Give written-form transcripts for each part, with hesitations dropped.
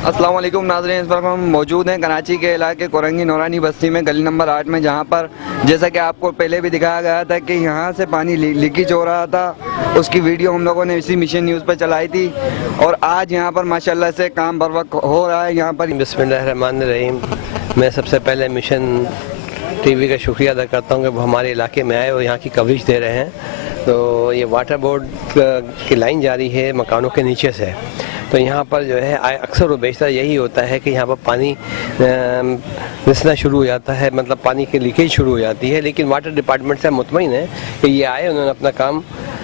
अस्सलाम वालेकुम नाज़रीन, इस वक्त हम मौजूद हैं कराची के इलाके कोरंगी नौरानी बस्ती में, गली नंबर 8 में, जहां पर जैसा कि आपको पहले भी दिखाया गया था कि यहां से पानी लीकेज हो रहा था। उसकी वीडियो हम लोगों ने इसी मिशन न्यूज़ पर चलाई थी और आज यहां पर माशाल्लाह से काम बर वक्त हो रहा है। यहाँ पर बिस्मिल्लाहिर्रहमानिर्रहीम। मैं सबसे पहले मिशन टीवी का शुक्रिया अदा करता हूँ कि वो हमारे इलाके में आए और यहाँ की कवरेज दे रहे हैं। तो ये वाटर बोर्ड की लाइन जारी है मकानों के नीचे से, तो यहाँ पर जो है अक्सर व बेशतर यही होता है कि यहाँ पर पानी रिसना शुरू हो जाता है, मतलब पानी की लीकेज शुरू हो जाती है। लेकिन वाटर डिपार्टमेंट से मुतमईन है कि ये आए, उन्होंने अपना काम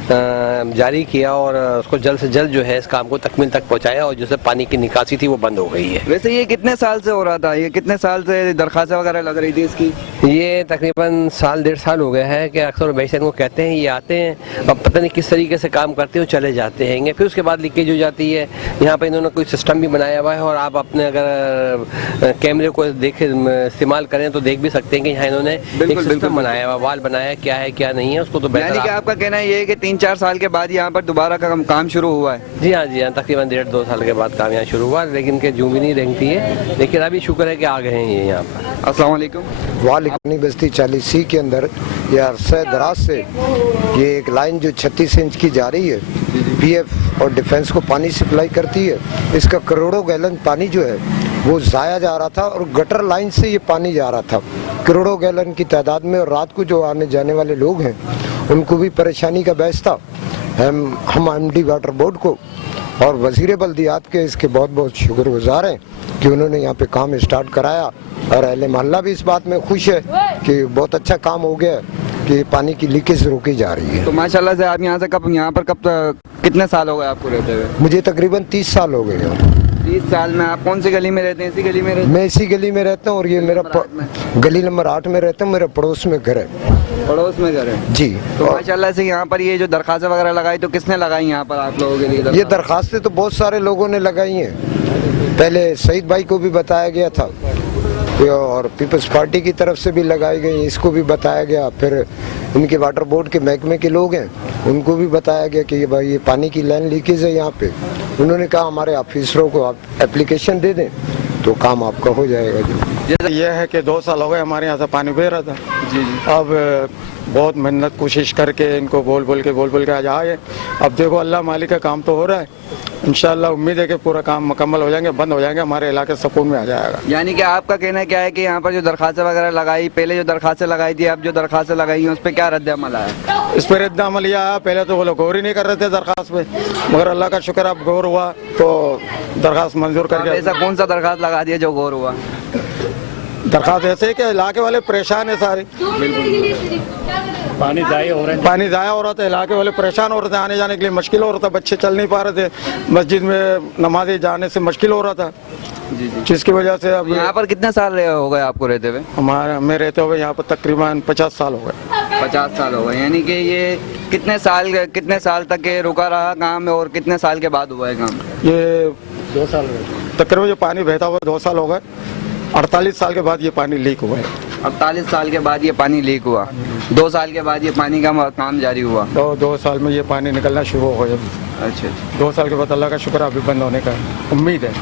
जारी किया और उसको जल्द से जल्द जो है इस काम को तकमील तक पहुँचाया और जो पानी की निकासी थी वो बंद हो गई है। वैसे ये कितने साल से हो रहा था, ये कितने साल से दरख्वास्त वगैरह लग रही थी इसकी? ये तकरीबन साल 1.5 साल हो गया है कि अक्सर बेशतर को कहते हैं, ये आते हैं अब पता नहीं किस तरीके से काम करते हैं, चले जाते हैं, फिर उसके बाद लीकेज हो जाती है। यहाँ पर इन्होंने कोई सिस्टम भी बनाया हुआ है और आप अपने अगर कैमरे को इस्तेमाल करें तो देख भी सकते हैं कि यहाँ इन्होंने एक सिस्टम बनाया हुआ, वाल बनाया, क्या है क्या नहीं है उसको। तो यानी कि आपका कहना ये है कि 3-4 साल के बाद यहाँ पर दोबारा का काम शुरू हुआ है? जी हाँ, तकरीबन 1.5-2 साल के बाद काम यहाँ शुरू हुआ, लेकिन के जूं भी नहीं रेंगती है, लेकिन अभी शुक्र है कि आ गए हैं ये यहाँ पर। अस्सलाम वालेकुम। वालेकुम। बस्ती 40C के अंदर ये अरसा दराज से ये एक लाइन जो 36 इंच की जा रही है, पीएफ और डिफेंस को पानी सप्लाई करती है। इसका करोड़ों गैलन पानी जो है वो ज़ाया जा रहा था और गटर लाइन से ये पानी जा रहा था करोड़ों गैलन की तादाद में। और रात को जो आने जाने वाले लोग हैं उनको भी परेशानी का बहस था। हम एमडी वाटर बोर्ड को और वज़ीर बल्दियात के इसके बहुत बहुत शुक्रगुजार हैं कि उन्होंने यहाँ पे काम स्टार्ट कराया और अहले मोहल्ला भी इस बात में खुश है कि बहुत अच्छा काम हो गया कि पानी की लीकेज रोकी जा रही है। तो माशाल्लाह से आप यहाँ पर कितने साल हो गए आपको रहते हुए? मुझे तकरीबन 30 साल हो गए हैं। 30 साल में आप कौन सी गली में रहते हैं? इसी गली में रहते हैं? मैं इसी गली में रहता हूँ और ये मेरा गली नंबर 8 में रहता हूँ, मेरा पड़ोस में घर है। पड़ोस में घर है जी। तो माशाल्लाह से यहाँ पर ये जो दरखास्तें वगैरह लगाई, तो किसने लगाई यहाँ पर आप लोगों के लिए? ये दरखास्तें तो बहुत सारे लोगों ने लगाई हैं। पहले सईद भाई को भी बताया गया था और पीपल्स पार्टी की तरफ से भी लगाई गई, इसको भी बताया गया। फिर इनके वाटर बोर्ड के महकमे के लोग हैं उनको भी बताया गया कि भाई ये पानी की लाइन लीकेज है यहाँ पे। उन्होंने कहा हमारे ऑफिसरों को आप एप्लीकेशन दे दें तो काम आपका हो जाएगा। जो ये है कि 2 साल हो गए हमारे यहाँ से पानी बह रहा था। जी। अब बहुत मेहनत कोशिश करके इनको बोल बोल के आज आए। अब देखो अल्लाह मालिक का काम तो हो रहा है, इंशाल्लाह उम्मीद है कि पूरा काम मुकम्मल हो जाएंगे, बंद हो जाएंगे, हमारे इलाके सुकून में आ जाएगा। यानी कि आपका कहना क्या है कि यहाँ पर जो दरखास्तें वगैरह लगाई, पहले जो दरखास्तें लगाई थी, अब जो दरखास्तें लगाई हैं उस पर क्या रद्द अमल आया? इस पर रद्द अमल यह आया, पहले तो वो लोग गौर ही नहीं कर रहे थे दरखास्त पे, मगर अल्लाह का शुक्र अब गौर हुआ तो दरखास्त मंजूर करके। ऐसा कौन सा दरखास्त लगा दिया जो गौर हुआ? दरखास्त ऐसे है कि इलाके वाले परेशान है सारे, पानी ज़ाया हो रहा था, इलाके वाले परेशान हो रहे थे, आने जाने के लिए मुश्किल हो रहा था, बच्चे चल नहीं पा रहे थे, मस्जिद में नमाज़ जाने से मुश्किल हो रहा था। जी। जिसकी वजह से अब यहाँ पर कितने साल हो गए आपको रहते हुए? मैं रहते हुए यहाँ पर तकरीबन 50 साल हो गए। 50 साल हो गए। यानी कि ये कितने साल तक ये रुका रहा काम और कितने साल के बाद हुआ है काम? ये 2 साल तकरीबन, जो पानी बहता हुआ 2 साल हो गए। 48 साल के बाद ये पानी लीक हुआ है। 48 साल के बाद ये पानी लीक हुआ, 2 साल के बाद ये पानी का काम जारी हुआ। तो 2 साल में ये पानी निकलना शुरू हो गया। अच्छा। 2 साल के बाद अल्लाह का शुक्र अभी बंद होने का उम्मीद है।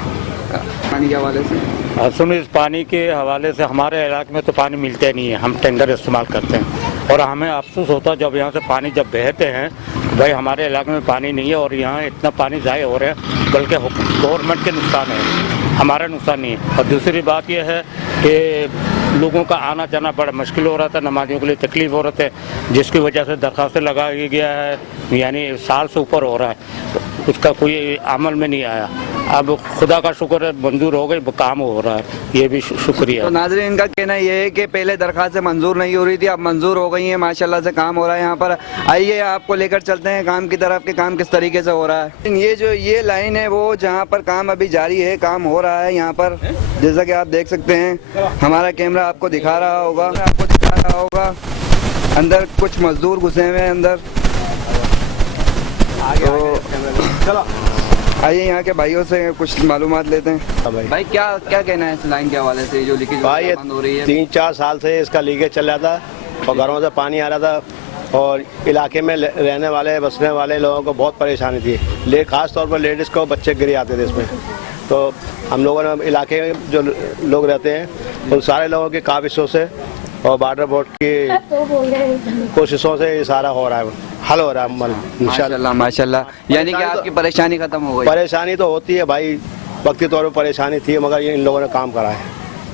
पानी के हवाले से सुनो, इस पानी के हवाले से हमारे इलाके में तो पानी मिलते नहीं है, हम टेंडर इस्तेमाल करते हैं और हमें अफसोस होता है जब यहाँ से पानी जब बहते हैं तो भाई हमारे इलाके में पानी नहीं है और यहाँ इतना पानी ज़ाया हो रहा है, बल्कि गवर्नमेंट के नुकसान है, हमारा नुकसान नहीं है। और दूसरी बात यह है कि लोगों का आना जाना बड़ा मुश्किल हो रहा था, नमाजियों के लिए तकलीफ हो रहे थे, जिसकी वजह से दरखास्तें लगाया गया है, यानी साल से ऊपर हो रहा है, उसका कोई अमल में नहीं आया। अब खुदा का शुक्र है मंजूर हो गई, काम हो रहा है, ये भी शुक्रिया। तो नाज़रीन, इनका कहना ये है कि पहले दरखास्तें मंजूर नहीं हो रही थी, अब मंजूर हो गई हैं, माशाल्लाह से काम हो रहा है यहाँ पर। आइए आपको लेकर चलते हैं काम की तरफ, के काम किस तरीके से हो रहा है। ये लाइन है वो जहाँ पर काम अभी जारी है, काम हो रहा है यहाँ पर, जैसा कि आप देख सकते हैं। हमारा कैमरा आपको दिखा रहा होगा। अंदर कुछ मजदूर घुसे हुए हैं अंदर। तो आइए यहाँ के भाइयों से कुछ मालूमात लेते हैं। भाई क्या क्या कहना है इस लाइन के हवाले से जो लीकेज भाई ये बंद हो रही है? 3-4 साल से इसका लीकेज चल रहा था और घरों से पानी आ रहा था और इलाके में रहने वाले बसने वाले लोगों को बहुत परेशानी थी। खास तौर पर लेडीज़ को बच्चे गिर आते थे इसमें। तो हम लोगों ने इलाके में जो लोग रहते हैं उन सारे लोगों की काविशों से और वाटर बोर्ड की कोशिशों से ये सारा हो रहा है, हल हो रहा है इंशाल्लाह। माशाल्लाह, यानी कि आपकी परेशानी खत्म हो गई। परेशानी तो होती है भाई, वक्ती तौर पर परेशानी थी, मगर ये इन लोगों ने काम करा है,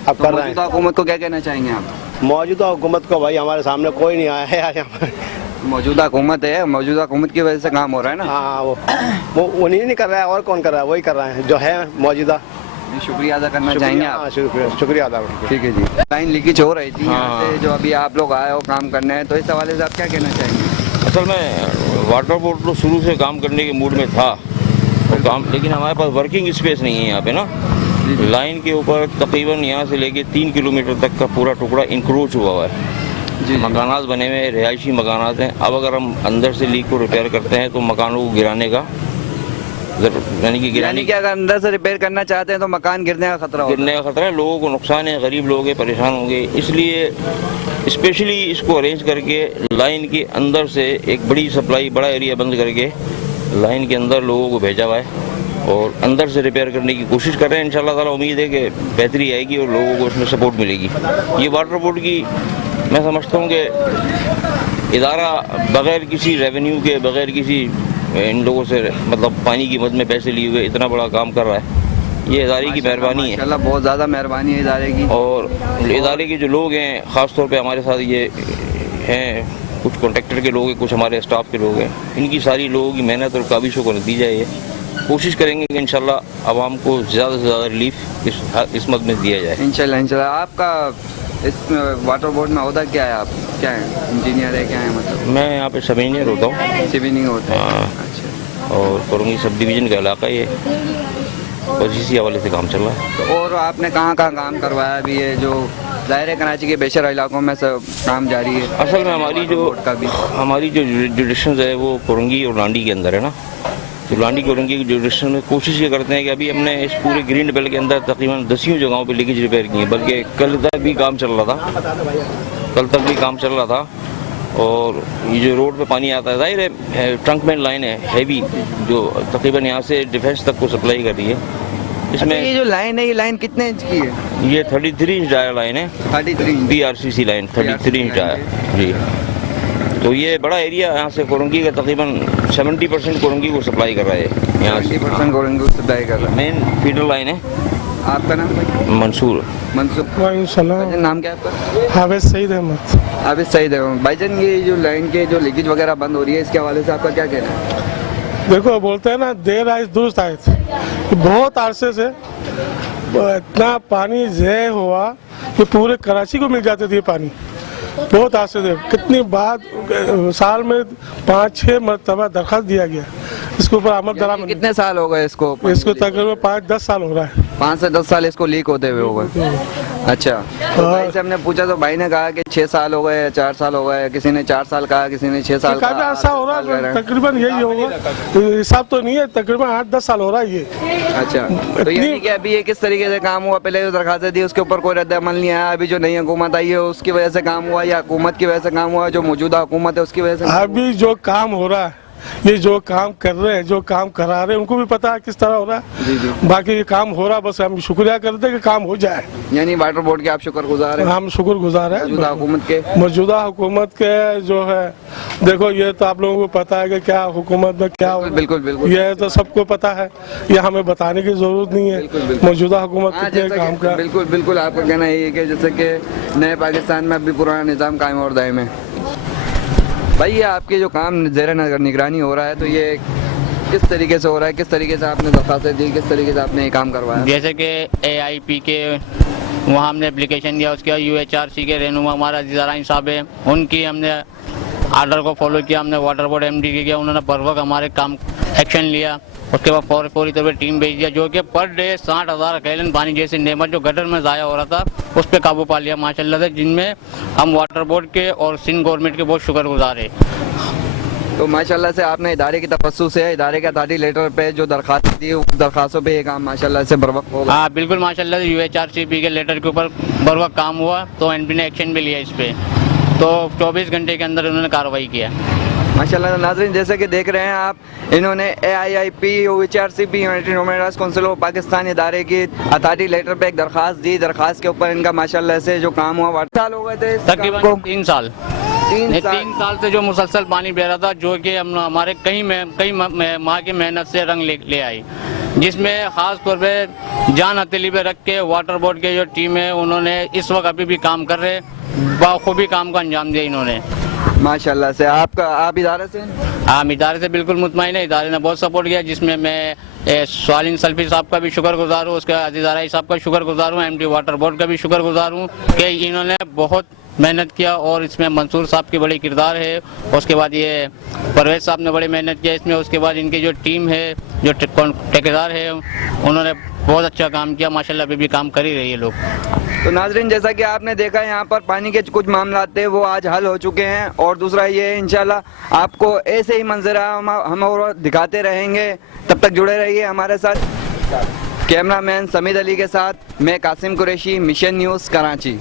अब कर रहे हैं। मौजूदा हुकूमत को क्या कहना चाहेंगे आप? मौजूदा हुकूमत को भाई हमारे सामने कोई नहीं आया है आज यहाँ पर। मौजूदा हुकूमत है, मौजूदा हुकूमत की वजह से काम हो रहा है ना। हाँ वो उन्हीं नहीं कर रहा है, और कौन कर रहा है? वही कर रहा है जो है मौजूदा। शुक्रिया अदा करना चाहेंगे आप? हाँ, शुक्रिया अदा करना। ठीक है जी। लाइन लीकेज हो रही थी यहाँ से, जो अभी आप लोग आए हो काम करने हैं, तो इस हवाले से आप क्या कहना चाहेंगे? असल में वाटर बोर्ड तो शुरू से काम करने के मूड में था और काम, लेकिन हमारे पास वर्किंग स्पेस नहीं है यहाँ पे ना। लाइन के ऊपर तकरीबन यहाँ से लेके 3 किलोमीटर तक का पूरा टुकड़ा इंक्रोच हुआ है। मकानात बने हुए रिहायशी मकानात हैं। अब अगर हम अंदर से लीक को रिपेयर करते हैं तो मकानों को गिराने का यानी कि अगर अंदर से रिपेयर करना चाहते हैं तो मकान गिरने का खतरा है, लोगों को नुकसान है, गरीब लोग हैं, परेशान होंगे। इसलिए स्पेशली इसको अरेंज करके लाइन के अंदर से एक बड़ी सप्लाई, बड़ा एरिया बंद करके लाइन के अंदर लोगों को भेजा हुआ है और अंदर से रिपेयर करने की कोशिश कर रहे हैं। इंशाल्लाह ताला उम्मीद है कि बेहतरी आएगी और लोगों को इसमें सपोर्ट मिलेगी। ये वाटर बोर्ड की मैं समझता हूँ कि इदारा बगैर किसी रेवेन्यू के, बगैर किसी इन लोगों से मतलब पानी की मद में पैसे लिए हुए इतना बड़ा काम कर रहा है। ये इदारे की मेहरबानी है, माशाल्लाह बहुत ज़्यादा मेहरबानी है इदारे की। और इदारे के जो लोग हैं, ख़ास तौर पे हमारे साथ ये हैं, कुछ कॉन्ट्रैक्टर के लोग हैं, कुछ हमारे स्टाफ के लोग हैं, इनकी सारी लोगों की मेहनत और काविशों का नतीजा है ये। कोशिश करेंगे कि इंशाल्लाह आवाम को ज़्यादा से ज़्यादा रिलीफ इस मद में दिया जाए इंशाल्लाह। आपका इस वाटर बोर्ड में होता क्या है? आप क्या है, इंजीनियर है, क्या है? मतलब मैं यहाँ पे सब इंजीनियर होता हूँ। सिविलिंग होता है? हाँ। अच्छा। और कोरंगी सब डिवीज़न का इलाका ये, और इसी हवाले से काम चल रहा है। तो और आपने कहाँ कहाँ काम करवाया अभी? ये जो ज़ाहिर कराची के बेशर इलाकों में सब काम जारी है। असल में हमारी जो जुडिशंस है वो कोरंगी और लांडी के अंदर है ना। तो लांडी कोरंगी के जुडिशन में कोशिश ये करते हैं कि अभी हमने इस पूरे ग्रीन बेल्ट के अंदर तकरीबन 10 जगहों पे लीकेज रिपेयर की है, बल्कि कल तक भी काम चल रहा था। और ये जो रोड पे पानी आता है, जाहिर है ट्रंकमैन लाइन है हैवी, जो तकरीबन यहाँ से डिफेंस तक को सप्लाई कर रही है। इसमें ये जो लाइन है, ये लाइन कितने इंच की है? ये 33 इंच डाया लाइन है, 33 BRCC लाइन 33 इंच डाया जी। तो ये बड़ा एरिया यहाँ से कोरंगी का तकरीबन 70% कोरंगी को सप्लाई कर रहा है। यहाँ से 70% कोरंगी को सप्लाई कर रहा है। मेन फीडर लाइन है। आपका नाम? मंसूर। भाईजान नाम क्या है आपका? हाफिज सईद अहमद। हाफिज सईद अहमद। भाईजान ये जो लाइन के जो लीकेज वगैरह बंद हो रही है, इसके हवाले से आपका क्या कहना है? देखो बोलते हैं ना, देर आए दुरुस्त आए थे। बहुत अरसे से इतना पानी ज़ाय हुआ कि पूरे कराची को मिल जाते थे पानी। बहुत अरसे से, कितनी बात, साल में 5-6 मरतबा दरख्वास्त दिया गया, इसके ऊपर अमल दरामद। कितने साल हो गए इसको? तकरीबन 5-10 साल हो रहा है। 5 से 10 साल इसको लीक होते हुए हो गए। अच्छा। तो भाई से हमने पूछा तो भाई ने कहा कि 6 साल हो गए, 4 साल हो गए, किसी ने 4 साल कहा, किसी ने 6 साल कहा। काफी अर्सा हो रहा है, तकरीबन यही होगा, हिसाब तो नहीं है, तकरीबन 8-10 साल हो रहा है ये। अच्छा। तो यानी कि अभी ये किस तरीके से काम हुआ? पहले जो दरखास्तें दी उसके ऊपर कोई रद्द अमल नहीं आया, अभी जो नई हुकूमत आई है उसकी वजह से काम हुआ, या हुकूमत की वजह से काम हुआ, जो मौजूदा हुकूमत है उसकी वजह से? अभी जो काम हो रहा है, ये जो काम कर रहे हैं, जो काम करा रहे हैं, उनको भी पता है किस तरह हो रहा है। जी। बाकी ये काम हो रहा है, बस हम शुक्रिया करते हैं कि काम हो जाए। यानी वाटर बोर्ड के आप शुक्रगुजार हैं? हम शुक्रगुजार हैं मौजूदा हुकूमत के। मौजूदा हुकूमत के जो है, देखो ये तो आप लोगों को पता है कि क्या हुकूमत में क्या हो। बिल्कुल। ये तो सबको पता है, ये हमें बताने की जरूरत नहीं है। मौजूदा हुकूमत कितने काम का। बिल्कुल आपका कहना यही है कि जैसे कि नए पाकिस्तान में अभी पुराना निज़ाम कायम और दायम है। भाई ये आपके जो काम ज़ेर निगरानी हो रहा है, तो ये किस तरीके से हो रहा है? किस तरीके से आपने दरख्वास्तें दी, किस तरीके से आपने ये काम करवाया? जैसे कि AIP के वहाँ हमने एप्लीकेशन दिया, उसके बाद UHRC के रहनुमा हमारा ज़राइन साहब है, उनकी हमने आर्डर को फॉलो किया, हमने वाटर बोर्ड MD के किया, उन्होंने बर वक्त हमारे काम एक्शन लिया। उसके बाद फौरी तौर पर टीम भेज दिया, जो कि पर डे 60,000 गैलन पानी जैसी नेमत जो गटर में ज़ाया हो रहा था उस पर काबू पा लिया माशाल्लाह से, जिनमें हम वाटर बोर्ड के और सिंध गवर्नमेंट के बहुत शुक्रगुजार है। तो माशाल्लाह से आपने इदारे की तफस्सुस से इदारे के अथॉरिटी लेटर पे जो दरख्वास्त दी उस दरख्वास्तों पे ये काम माशाल्लाह से बर वक्त होगा। हाँ बिल्कुल माशाल्लाह से UHRCP के लेटर के ऊपर बर वक्त काम हुआ, तो NP ने एक्शन भी लिया इस पर, तो 24 घंटे के अंदर उन्होंने कार्रवाई किया। माशाल्लाह। नाज़रीन जैसे कि देख रहे हैं आप, इन्होंने AIIP UHRCP United human council of Pakistan इदारे की अथॉरिटी लेटर पे एक दरख्वास्त दी। दरख्वास्त के ऊपर इनका माशाल्लाह से जो काम हुआ, साल हो गए थे तकरीबन 3 साल। 3 साल से जो मुसलसल पानी बह रहा था, जो कि हम हमारे कई माह की मेहनत से रंग ले आई, जिसमें ख़ास तौर पे जान हथेली पे रख के वाटर बोर्ड के जो टीम है उन्होंने इस वक्त अभी भी काम कर रहे, बाखूबी काम का अंजाम दिया इन्होंने माशाल्लाह से। आप इदारे से? हम इदारे से बिल्कुल मुतमईन है, इदारे ने बहुत सपोर्ट किया, जिसमें मैं स्वालिन सल्फी साहब का भी शुक्रगुजार हूँ, उसके अजीज़ आराई साहब का शुक्रगुजार हूँ, MD वाटर बोर्ड का भी शुक्रगुजार हूँ कि इन्होंने बहुत मेहनत किया और इसमें मंसूर साहब की बड़ी किरदार है। उसके बाद ये परवेज साहब ने बड़ी मेहनत किया इसमें। उसके बाद इनकी जो टीम है, जो ठेकेदार है, उन्होंने बहुत अच्छा काम किया माशाल्लाह, अभी भी काम कर ही रही है लोग। तो नाजरीन जैसा कि आपने देखा, यहाँ पर पानी के कुछ मामला थे वो आज हल हो चुके हैं, और दूसरा ये इंशाल्लाह आपको ऐसे ही मंजरा हम और दिखाते रहेंगे। तब तक जुड़े रहिए हमारे साथ। कैमरामैन समीद अली के साथ मैं कासिम कुरैशी, मिशन न्यूज़ कराची।